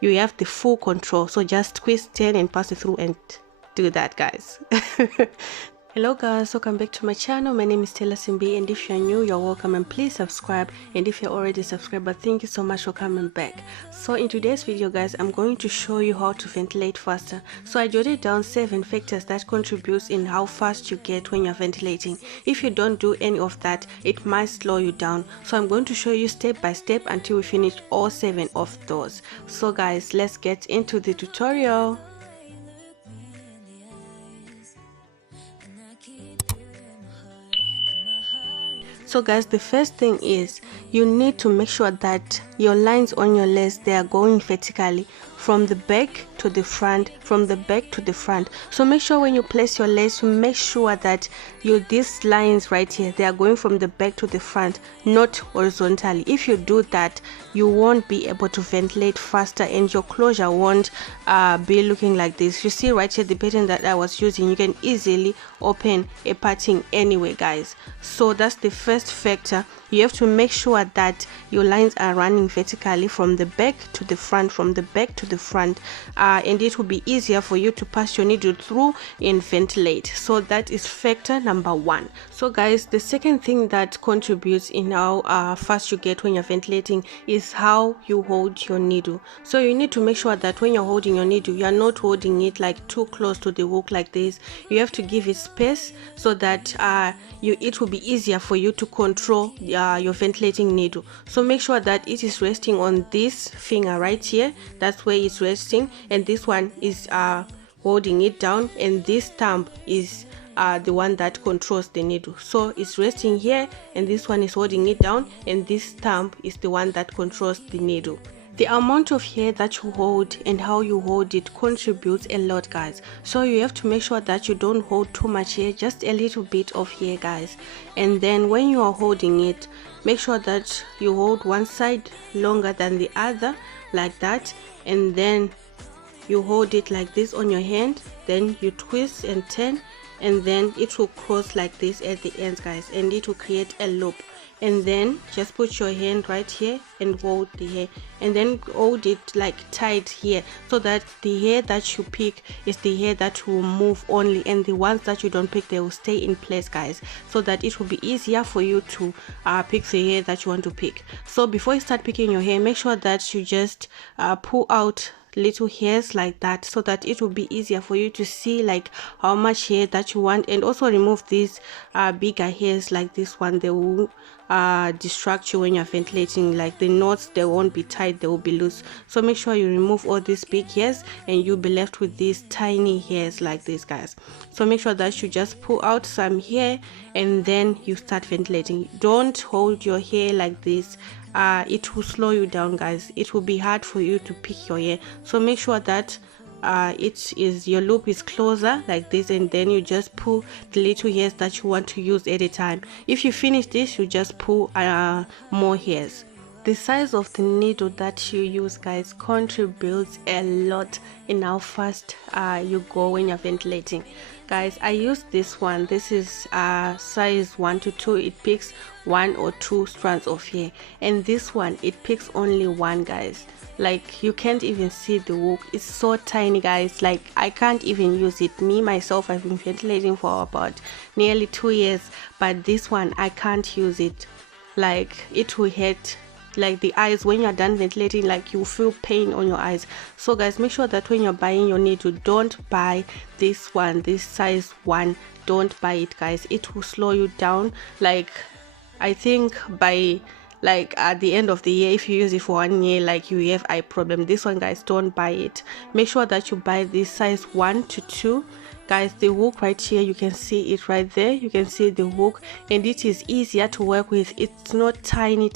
you have the full control. So just twist, turn and pass it through and do that, guys. Hello guys, welcome back to my channel. My name is Taylor Simbi, and if you're new, you're welcome, and please subscribe. And if you're already subscribed, thank you so much for coming back. So in today's video, guys, I'm going to show you how to ventilate faster. So I jotted down 7 factors that contributes in how fast you get when you're ventilating. If you don't do any of that, it might slow you down. So I'm going to show you step by step until we finish all 7 of those. So guys, let's get into the tutorial. So guys, the first thing is you need to make sure that your lines on your lace, they are going vertically from the back to the front, from the back to the front. So make sure when you place your lace, you make sure that these lines right here, they are going from the back to the front, not horizontally. If you do that, you won't be able to ventilate faster and your closure won't be looking like this. You see right here the pattern that I was using, you can easily open a parting anyway, guys. So that's the first factor. You have to make sure that your lines are running vertically from the back to the front, from the back to the front, and it will be easier for you to pass your needle through and ventilate. So that is factor number 1. So guys, the second thing that contributes in how fast you get when you're ventilating is how you hold your needle. So you need to make sure that when you're holding your needle, you are not holding it like too close to the hook like this. You have to give it space so that it will be easier for you to control your ventilating needle. So make sure that it is resting on this finger right here. That's where it's resting, and this one is holding it down, and this thumb is the one that controls the needle. So it's resting here, and this one is holding it down, and this thumb is the one that controls the needle. The amount of hair that you hold and how you hold it contributes a lot, guys. So you have to make sure that you don't hold too much hair, just a little bit of hair, guys. And then when you are holding it, make sure that you hold one side longer than the other, like that, and then you hold it like this on your hand, then you twist and turn, and then it will cross like this at the ends, guys, and it will create a loop. And then just put your hand right here and hold the hair, and then hold it like tight here, so that the hair that you pick is the hair that will move only, and the ones that you don't pick, they will stay in place, guys, so that it will be easier for you to pick the hair that you want to pick. So before you start picking your hair, make sure that you just pull out little hairs like that, so that it will be easier for you to see like how much hair that you want, and also remove these bigger hairs like this one. They will distract you when you're ventilating, like the knots, they won't be tight, they will be loose. So make sure you remove all these big hairs, and you'll be left with these tiny hairs like this, guys. So make sure that you just pull out some hair, and then you start ventilating. Don't hold your hair like this. It will slow you down, guys. It will be hard for you to pick your hair. So make sure that your loop is closer like this, and then you just pull the little hairs that you want to use at a time. If you finish this, you just pull more hairs. The size of the needle that you use, guys, contributes a lot in how fast you go when you're ventilating. Guys, I use this one. This is size 1 to 2. It picks 1 or 2 strands of hair, and this one, it picks only 1, guys. Like, you can't even see the hook. It's so tiny, guys. Like, I can't even use it. Me myself, I've been ventilating for about nearly 2 years, but this one, I can't use it. Like, it will hurt like the eyes when you're done ventilating, like you feel pain on your eyes. So guys, make sure that when you're buying your needle, don't buy this one, this size 1. Don't buy it, guys. It will slow you down. Like, I think by like at the end of the year, if you use it for 1 year, like you have eye problem. This one, guys, don't buy it. Make sure that you buy this size 1 to 2. Guys, the hook right here, you can see it right there. You can see the hook, and it is easier to work with. It's not tiny.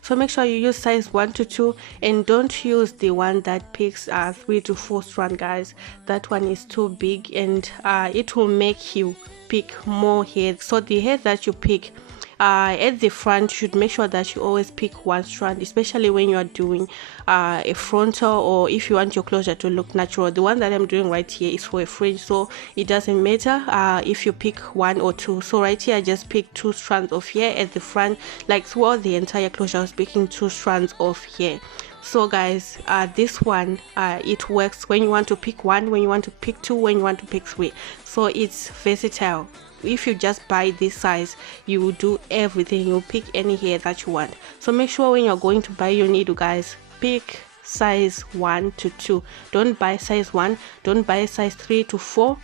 So make sure you use size 1 to 2, and don't use the one that picks 3 to 4 strand, guys. That one is too big, and it will make you pick more hair. So the hair that you pick at the front, you should make sure that you always pick 1 strand, especially when you are doing a frontal, or if you want your closure to look natural. The one that I'm doing right here is for a fringe, so it doesn't matter if you pick 1 or 2. So right here, I just picked 2 strands of hair at the front. Like throughout the entire closure, I was picking 2 strands of hair. So guys, this one it works when you want to pick one, when you want to pick two, when you want to pick three. So it's versatile. If you just buy this size, you will do everything. You'll pick any hair that you want. So make sure when you're going to buy your needle, guys, pick size 1 to 2. Don't buy size 1, don't buy size 3 to 4.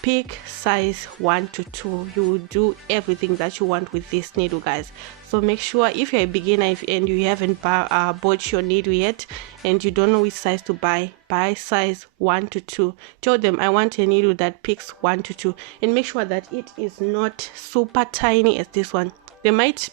Pick size 1 to 2. You will do everything that you want with this needle, guys. So make sure, if you're a beginner and you haven't bought your needle yet and you don't know which size to buy size 1 to 2. Tell them, I want a needle that picks 1 to 2, and make sure that it is not super tiny as this one. They might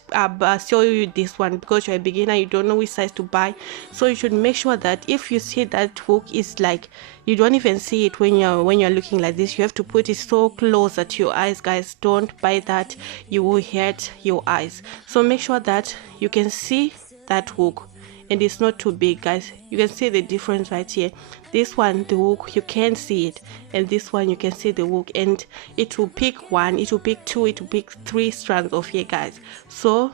show you this one because you're a beginner, you don't know which size to buy. So you should make sure that if you see that hook is like, you don't even see it when you're looking like this, you have to put it so close at your eyes, guys. Don't buy that, you will hurt your eyes. So make sure that you can see that hook and it's not too big, guys. You can see the difference right here. This one, the hook, you can see it, and this one you can see the hook, and it will pick 1, it will pick 2, it will pick 3 strands of hair, guys. So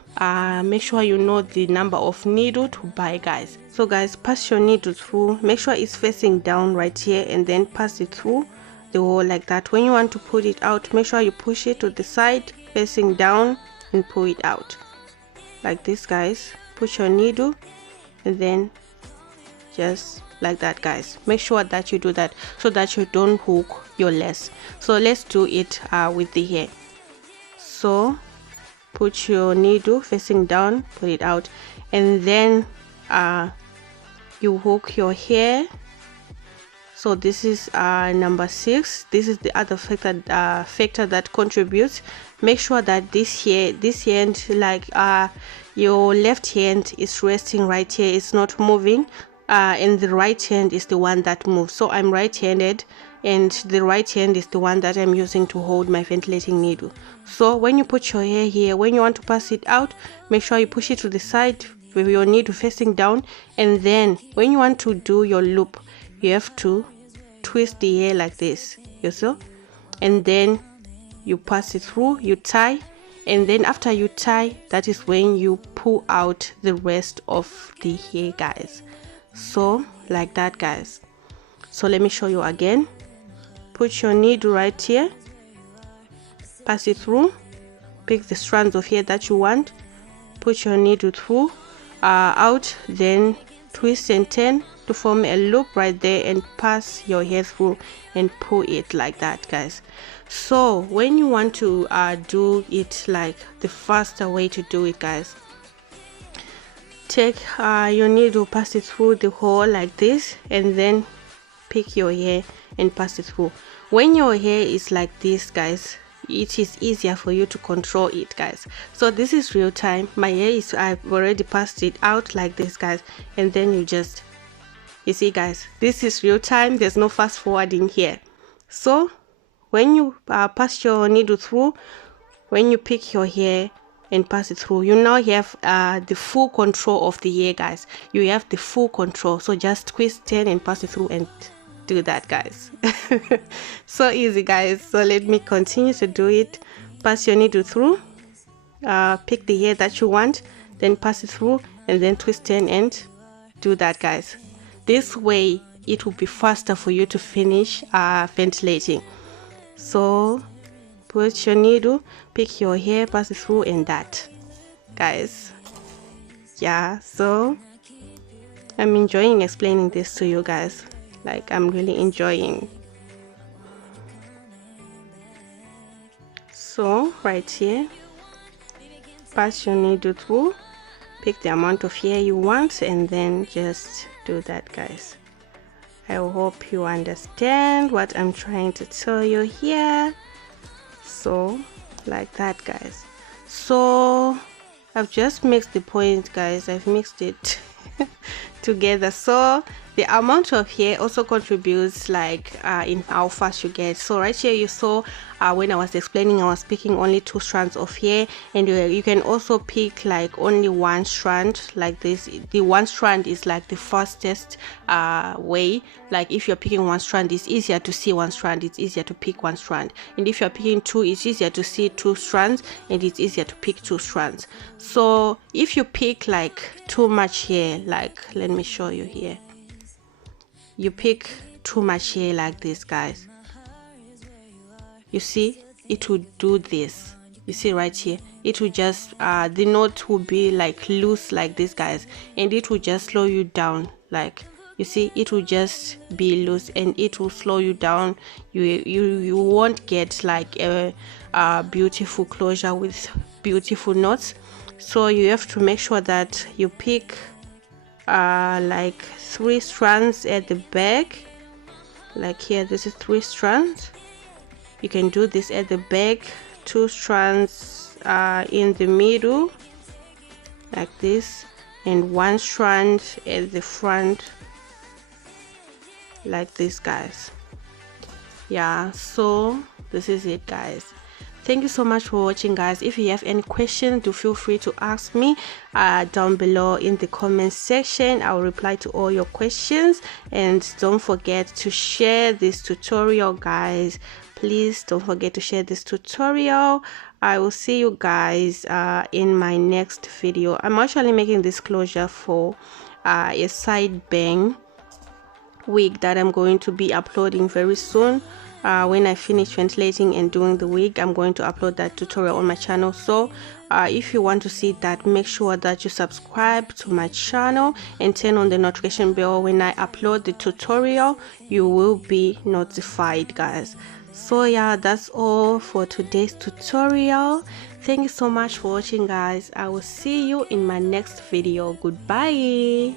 make sure you know the number of needle to buy, guys. So guys, pass your needle through, make sure it's facing down right here, and then pass it through the hole like that. When you want to put it out, make sure you push it to the side facing down and pull it out like this, guys. Push your needle and then just like that, guys. Make sure that you do that so that you don't hook your lace. So let's do it with the hair. So put your needle facing down, put it out, and then you hook your hair. So this is number 6. This is the other factor that contributes. Make sure that this hand, like your left hand is resting right here, it's not moving, and the right hand is the one that moves. So I'm right-handed, and the right hand is the one that I'm using to hold my ventilating needle. So when you put your hair here, when you want to pass it out, make sure you push it to the side with your needle facing down, and then when you want to do your loop, you have to twist the hair like this, you see, and then you pass it through, you tie, and then after you tie, that is when you pull out the rest of the hair, guys. So like that, guys. So let me show you again. Put your needle right here, pass it through, pick the strands of hair that you want, put your needle through, out, then twist and turn to form a loop right there, and pass your hair through and pull it like that, guys. So when you want to do it like the faster way to do it, guys, take your needle, pass it through the hole like this, and then pick your hair and pass it through. When your hair is like this, guys, it is easier for you to control it, guys. So this is real time. My hair is, I've already passed it out like this, guys, and then you see, guys, this is real time. There's no fast forwarding here. So when you pass your needle through, when you pick your hair and pass it through, you now have the full control of the hair, guys. You have the full control. So just twist, turn, and pass it through, and do that, guys. So easy, guys. So let me continue to do it. Pass your needle through, pick the hair that you want, then pass it through, and then twist, turn, and do that, guys. This way it will be faster for you to finish ventilating. So put your needle, pick your hair, pass it through, and that, guys. Yeah, so I'm enjoying explaining this to you guys. Like, I'm really enjoying. So right here, pass your needle through, pick the amount of hair you want, and then just do that, guys. I hope you understand what I'm trying to tell you here. So like that, guys. So I've just mixed the point, guys. I've mixed it together. So the amount of hair also contributes, like in how fast you get. So right here you saw when I was explaining, I was picking only 2 strands of hair, and you can also pick like only 1 strand like this. The 1 strand is like the fastest way. Like if you're picking 1 strand, it's easier to see 1 strand, it's easier to pick 1 strand, and if you're picking 2, it's easier to see 2 strands, and it's easier to pick 2 strands. So if you pick like too much hair, hair, like let me show you here. You pick too much hair like this, guys. You see, it will do this. You see right here, it will just the knot will be like loose like this, guys, and it will just slow you down. Like you see, it will just be loose and it will slow you down. You won't get like a beautiful closure with beautiful knots. So you have to make sure that you pick like 3 strands at the back. Like here, this is 3 strands. You can do this at the back, 2 strands in the middle like this, and 1 strand at the front like this, guys. Yeah, so this is it, guys. Thank you so much for watching, guys. If you have any questions, do feel free to ask me down below in the comment section. I will reply to all your questions, and don't forget to share this tutorial, guys. Please don't forget to share this tutorial. I will see you guys in my next video. I'm actually making this closure for a side bang wig that I'm going to be uploading very soon. When I finish ventilating and doing the wig, I'm going to upload that tutorial on my channel. So if you want to see that, make sure that you subscribe to my channel and turn on the notification bell. When I upload the tutorial, you will be notified, guys. So yeah, that's all for today's tutorial. Thank you so much for watching, guys. I will see you in my next video. Goodbye.